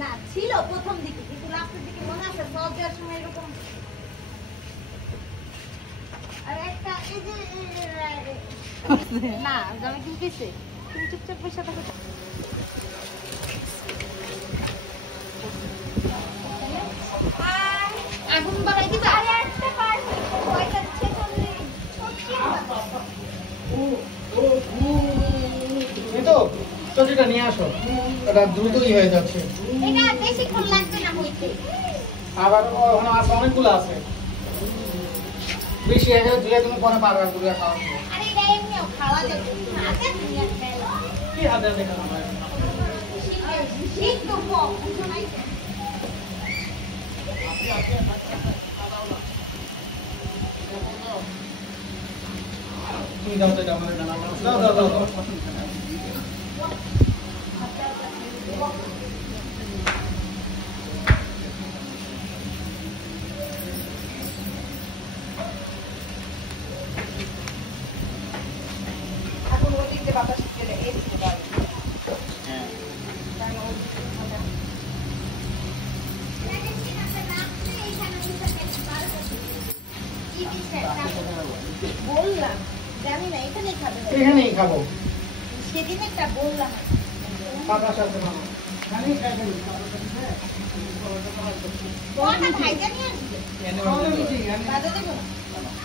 না ছিল প্রথম দিকে, কিন্তু লাস্টের দিকে মনে আছে সব দেওয়ার সময় এরকম। আর একটা এই যে না জামাই কি কইছে, তুমি চুপচাপ বসে থাকো। আগুন বাড়াই দিবা। আরে একটা পার কয়টা দিতে চললে সত্যি এই তো চটিটা নিয়ে আসো, এটা দ্রুতই হয়ে যাচ্ছে। এটা বেশিক্ষণ লাগবে না হইতে। আবার ওখানে আর অনেকগুলো আছে, বেশি হয়ে গেলে ধুয়ে তুমি পরে পারবে গুলো খাওয়া। আরে এটা এমনিও খাওয়া যাবে, হাতে নিয়ে খেলা কি হাতে দেখা আমার ঠিক তো কম শোনাই। তুমি দাও তো এটা আমার নানা দাও দাও দাও দাও। এখন ওই দিকে বাতাস চলে এসে যায়। হ্যাঁ বললাম জানি না এখানেই খাবে, এখানেই খাবো। সেদিন একটা বললাম বাতাস আছে মামা, এখানেই খাইবে। বড়টা ভাইজা নিয়ে আসবে, বাজা দেবো না।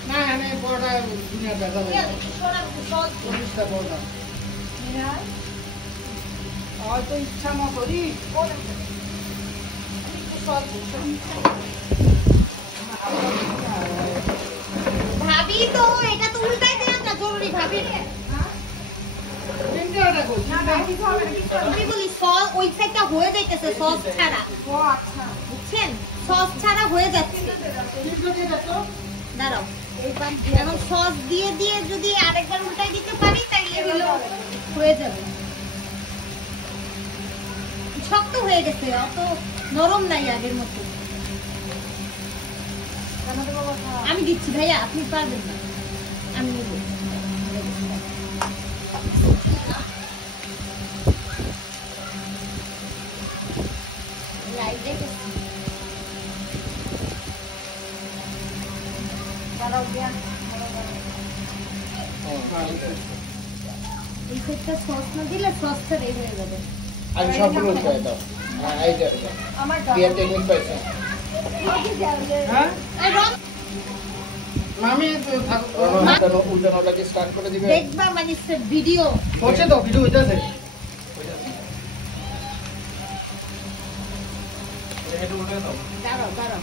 না এখানে পরোটা দুনিয়া দেখা যাবে। সব 40টা পরোটা হয়তো ইচ্ছা মতোই ভাবি তো এটা তো উল্টাই দেওয়া না জরুরি ভাবি। আমি বলি সস ওই সাইডটা হয়ে যাইতেছে সস ছাড়া, বুঝছেন সস ছাড়া হয়ে যাচ্ছে। দাঁড়াও এখন সস দিয়ে দিয়ে যদি আরেকবার উল্টাই দিতে পারি তাইলে হলো হয়ে যাবে। শক্ত হয়ে গেছে, অত নরম নাই আগের মতো। আমি দিচ্ছি ভাইয়া, আপনি পারবেন না, আমি নেব। এই সেটটা সস না দিলে সসটা রেড হয়ে যাবে। আমি সবগুলো উঠাই দাও। হ্যাঁ এই যে আমার বিয়ার টেকনিক পাইছে। হ্যাঁ মামি উল্টানোটা কি স্টার্ট করে দিবে? দেখবা মানে ভিডিও হচ্ছে তো, ভিডিও হইতাছে। দাঁড়াও দাঁড়াও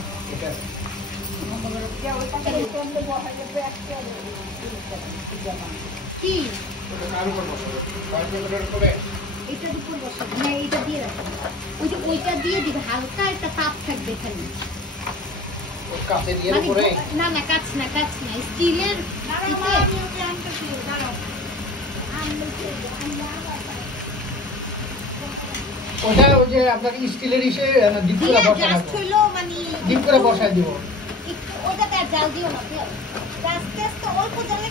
কি এটার উপর বসাবো না, এইটা দিয়ে রাখো। ওই যে ওইটা দিয়ে দিবে, হালকা একটা তাপ থাকবে খালি। কাছে দিয়ে মানে উপরে না না কাচ না স্টিলের ওটা ওই যে আপনার স্টিলের ইসে ডিপ করে বসানো জাস্ট হইলো মানে ডিপ করে বসাই দিব। ওটাতে আর জাল দিও না, আস্তে আস্তে অল্প জালে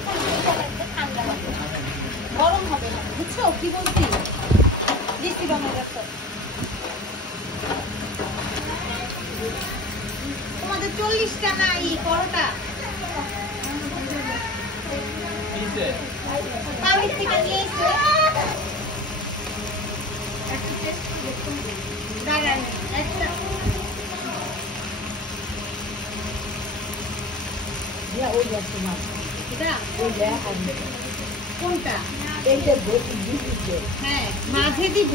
ঠান্ডা হবে, গরম হবে না, বুঝছো কি বলছি? বেশি বানাই রাখো। তোমাদের 40টা না এই পরোটা তাও থেকে নিয়ে এসে দাঁড়ান একটা কোনটা? হ্যাঁ মাঝে দিব,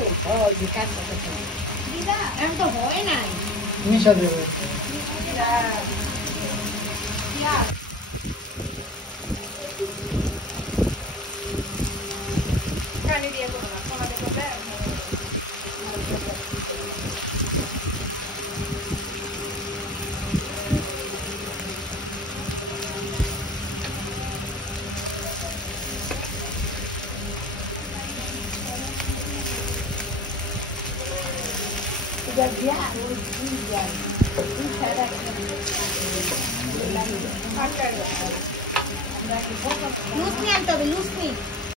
এখন তো হয় নাই। মিশা দেবে। দিয়ে করো না, সোনাতে করলে লুজ নিয়ে আনতে হবে, লুজ নিয়ে।